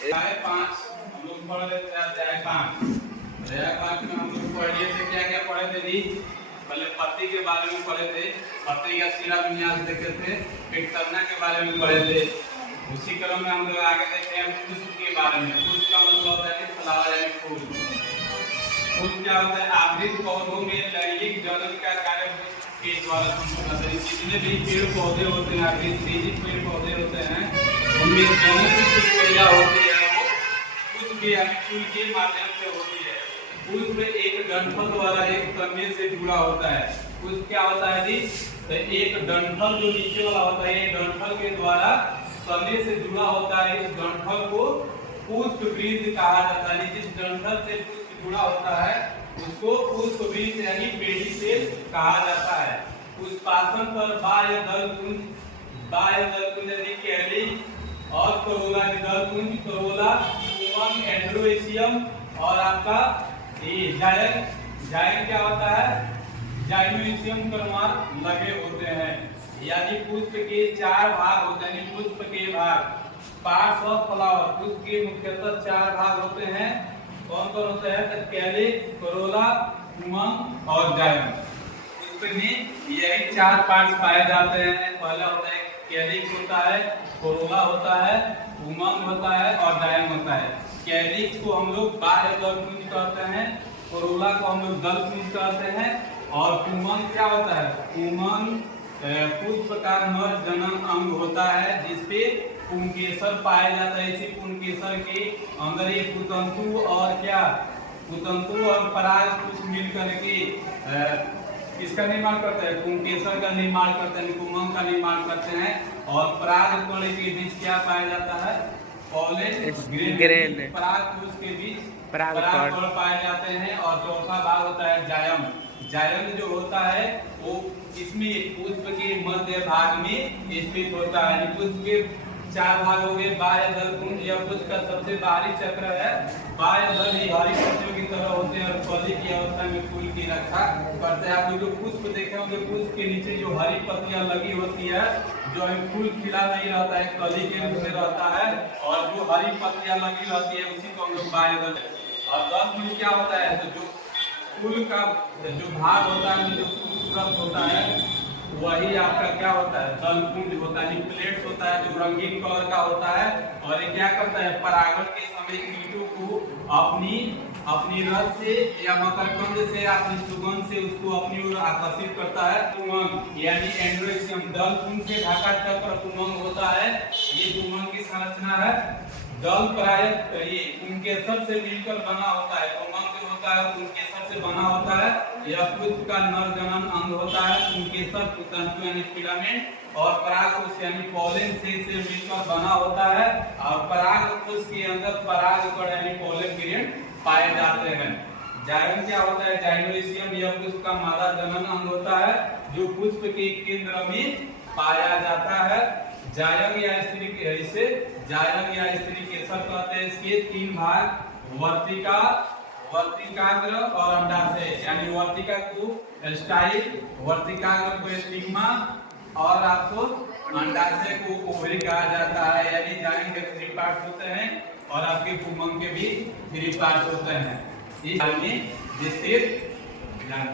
अध्याय 5 हम लोग पढ़ रहे थे। अध्याय 5 में हम लोग पढ़ लिए थे, क्या क्या पढ़े थे जी? पहले पत्ती के बारे में पढ़े थे, पत्ती का शिरा विन्यास देखे थे, फिर तना के बारे में पढ़े थे। उसी क्रम में हम लोग आगे देखते हैं पुष्प के बारे में। पुष्प का मतलब होता है फ्लावर यानी फूल। फूल क्या होता है? आवृत पौधों में लैंगिक जनन का कार्य के द्वारा संपन्न होता है। जितने भी पेड़ पौधे होते हैं, आवृत पेड़ पौधे होते हैं, उनमें जनन की क्रिया होती है वो पुष्प यानी फूल के माध्यम से होती है। पुष्प एक डंठल द्वारा एक तने से जुड़ा होता है। पुष्प क्या होता है जी? तो एक डंठल जो नीचे वाला होता है, डंठल के द्वारा तने से जुड़ा होता है। इस डंठल को पुष्प वृत्त कहा जाता है। जिस डंठल से पुष्प जुड़ा होता है उसको पुष्प वृत्त यानी पेड़ी से कहा जाता है। पुष्पासन पर बाह्य दल कुंज यानी कैलिक्स और करोला के दल कुंज, करोला, पुंकेसर, एंड्रोइशियम और आपका ये जायन क्या होता है? जाइनोइशियम कर्मार लगे होते हैं। यानी पुष्प के 4 भाग होते हैं। पुष्प के भाग पार्ट्स ऑफ फ्लावर, पुष्प के मुख्यतः 4 भाग होते हैं। कौन कौन होते हैं? कैलिक्स, करोला, पुंकेसर और जायन। पुष्प में यही 4 पार्ट्स पाए जाते हैं। पहला होता है कैलिक्स होता है, करोला होता है, पुंकेसर होता है और जायन होता है। कैलिक्स को हम लोग बाह्य दल कुंज कहते हैं, करोला को हम लोग दल कुंज कहते हैं और पुंकेसर क्या होता है? पुंकेसर पुष्प का नर जनन अंग होता है जिसपे पुंकेसर पाया जाता है। इसी पुंकेसर के अंदर ये पुतंतु और क्या पुतंतु और पराग पुष्प मिल करके इसका निर्माण करते हैं। पुंकेसर का निर्माण करते हैं, पुंकेसर का निर्माण करते हैं और पराग कण के बीच क्या पाया जाता है? Pollen grain. पराग पुष्प के बीच पराग कण पाए जाते हैं। और चौथा भाग होता है जायम। जायन जो होता है वो इसमें पुष्प के मध्य भाग में स्थित होता है। पुष्प के 4 भाग हो गए। बाह्य दल कुंज यह पुष्प का सबसे बाहरी चक्र है। बाह्य दल ही हरी पत्तियों की तरह होते हैं और कली की अवस्था में फूल की रक्षा करते हैं। आप जो पुष्प देखे होंगे, पुष्प के नीचे जो हरी पत्तियां लगी होती है, जो फूल खिला नहीं रहता है, कली के रूप में रहता है और जो हरी पत्तियां लगी रहती है उसी को हम लोग बाह्य दल। और दल कुंज क्या होता है? तो जो फूल का जो भाग होता है, जो पुष्प होता है, वही आपका क्या होता है? दल कुंज होता है। प्लेट्स होता है जो रंगीन कलर का होता है और ये क्या करता है? परागण के समय कीटों को अपनी रस से या मकरकंद से, अपनी सुगंध से उसको अपनी ओर आकर्षित करता है। पुंकेसर यानी एंड्रोइशियम दल कुंज से ढका चक्र पुंकेसर होता है। ये पुंकेसर की संरचना है। दल प्रायः ये पुंकेसर से मिलकर बना होता है। पुंकेसर होता है पुंकेसर से बना होता है। यह पुष्प का नर जनन अंग होता है। पुंकेसर पुतंतु यानी फिलामेंट और परागकोश यानी पॉलन से मिलकर बना होता है। और परागकोश के अंदर परागकण यानी पॉलन ग्रेन पाए जाते हैं। जायन क्या होता है? जाइनोइशियम यह पुष्प का मादा जनन अंग होता है जो पुष्प के केंद्र में पाया जाता है। जायन या स्त्री इसे जायन या स्त्री केसर कहते हैं। इसके 3 भाग वर्तिकाग्र और अंडाशय। यानी वर्तिका को स्टाइल, वर्तिकाग्र को स्टिग्मा और आपको अंडाशय को ओवरी कहा जाता है। यानी जायन के 3 पार्ट्स होते हैं और आपके पुंकेसर के भी 3 पार्ट्स होते हैं। इस में विस्तृत ध्यान